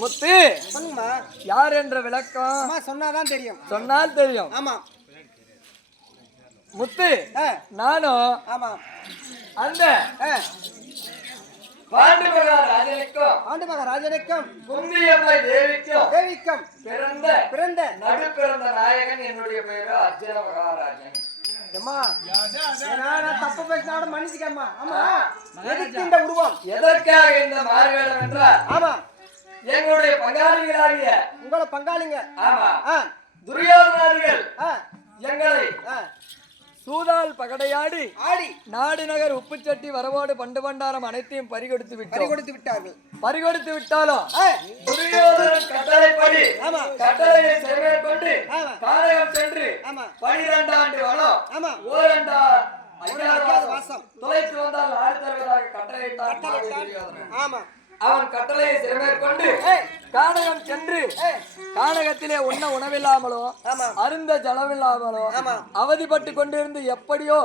முத்து சொல்லுமா யார் என்ற விளக்கம் சொன்னாதான் தெரியும். சொன்னால் தெரியும். ஆமா முத்து நானும் ஆமா அந்த பாண்டுமகாராஜனுக்கும் குந்தியம்மை தேவிக்கும் பிறந்த நடுப்பிறந்த நாயகன் என்னுடைய பெயரு அர்ஜுன மகாராஜன். தப்பு பேசினாலும் மன்னிச்சுக்கம்மா. ஆமா எதுக்கு இந்த உருவம், எதற்காக இந்த மாறுவேடம் என்றால் ஆமா எங்களுடைய பங்காளிகளாகிய உங்களோட பங்காளிங்க ஆமா துரியோதனாதிகள் எங்களை சூதால் பகடையாடி நாடு நகர் உப்புச்சட்டி வரவோடு பண்டு பண்டாரம் அனைத்தையும் பறிகொடுத்து விட்டார்கள். பறிகொடுத்து விட்டாலும் துரியோதனன் கட்டளைப்படி கட்டளையை செயல்பட்டு காரகம் சென்று 12 ஆண்டு வனம் ஓரண்டார் வாசம் தொலைத்து வந்தால் நாடு தருவதாக கட்டளையிட்டார். அவன் கட்டளையை சிறமேற்கொண்டு கானகம் சென்று கானகத்திலே உண்ண உணவில்லாமலோ அருந்த ஜலமில்லாமலோ அவதிப்பட்டு கொண்டிருந்து எப்படியோ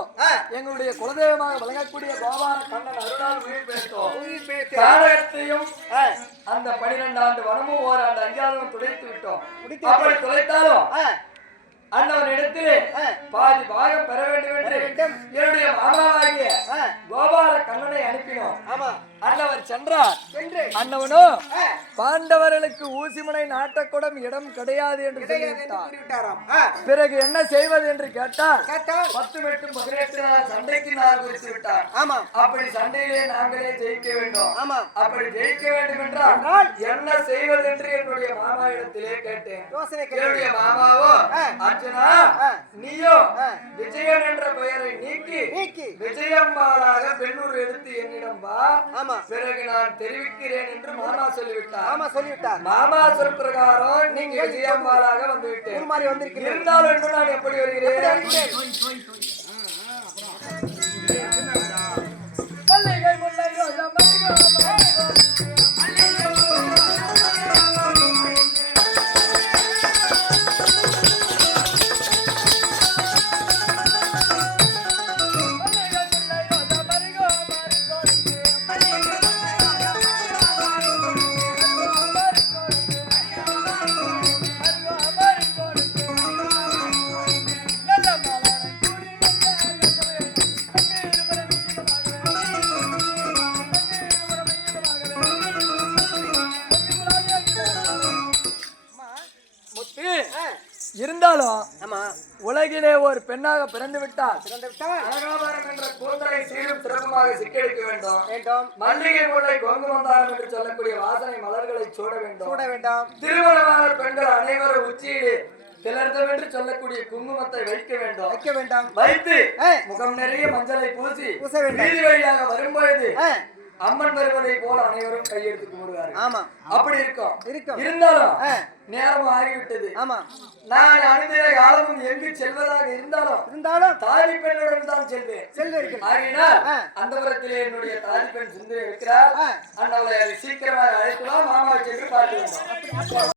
எங்களுடைய குலதெய்வமாக விளங்கக்கூடிய கோபால கண்ணன் அருளால் உயிர் பேசோம். கானகத்தையும் அந்த 12 ஆண்டு வனமும் ஓராண்டு அஞ்சாவது துடைத்து விட்டோம். அப்படி துளைத்தாலும் அண்ணவன் இடத்திலே பாதி பாகம் பெற வேண்டும் என்று என்னுடைய மாமாவாகிய கோபால கண்ணனை அனுப்பினோம். அண்ணவர் சென்றார். அண்ணவனோ பாண்டவர்களுக்கு ஊசிமுனை நாட்டக்கூடம் இடம் கிடையாது என்று சொல்லிவிட்டார். பிறகு என்ன செய்வது என்று கேட்டால் 10 மற்றும் 18 நாள் சண்டைக்கு நாள் குறித்து விட்டார். அப்படி சண்டையிலே நாங்களே ஜெயிக்க வேண்டும். அப்படி ஜெயிக்க வேண்டும் என்றால் என்ன செய்வது என்று என்னுடைய மாமா இடத்திலே கேட்டேன். என்னுடைய மாமாவோ அர்ஜுனா நீயோ விஜயன் என்ற பெயரை நீக்கி விஜயம்மாளாக பெண்ணூர் எடுத்து என்னிடம் வா, பிறகு நான் தெரிவிக்கிறேன் என்று மாமா சொல்லிவிட்டார். மாமா சொல் பிரகாரம் நீங்க விஜயம்மாளாக வந்துவிட்டேன். இருந்தாலும் என்று நான் எப்படி வருகிறேன்? இருந்தாலும் உலகிலே ஒரு பெண்ணாக பிறந்து விட்டால் அழகாபரம் என்ற கூந்தலை சீரும் சிறப்புமாக சிக்கெடுக்க வேண்டும். மல்லிகை முல்லை குங்குமந்தாரம் என்று சொல்லக்கூடிய வாசனை மலர்களை சூட வேண்டும். திருமணமான பெண்கள் அனைவரும் உச்சியிலே திலர்தம் என்று சொல்லக்கூடிய குங்குமத்தை வைக்க வேண்டும். வைத்து முகம் நிறைய மஞ்சளை பூசி வீதி வழியாக வரும்பொழுது அம்மன் வருவதை போல அனைவரும் கையெடுத்து கும்பிடுவார்கள். அப்படி இருக்கும். இருந்தாலும் நேரம் ஆகிவிட்டது. நான் அணிந்த காலமும் எங்கு செல்வதாக இருந்தாலும் தாதி பெண்ணுடன் தான் செல்வேன். ஆகினால் அந்த புறத்திலே என்னுடைய தாதி பெண் சுந்தரி இருக்கிறார். அண்ணவளை சீக்கிரமாக அழைத்துலாம் மாமா சென்று பார்த்து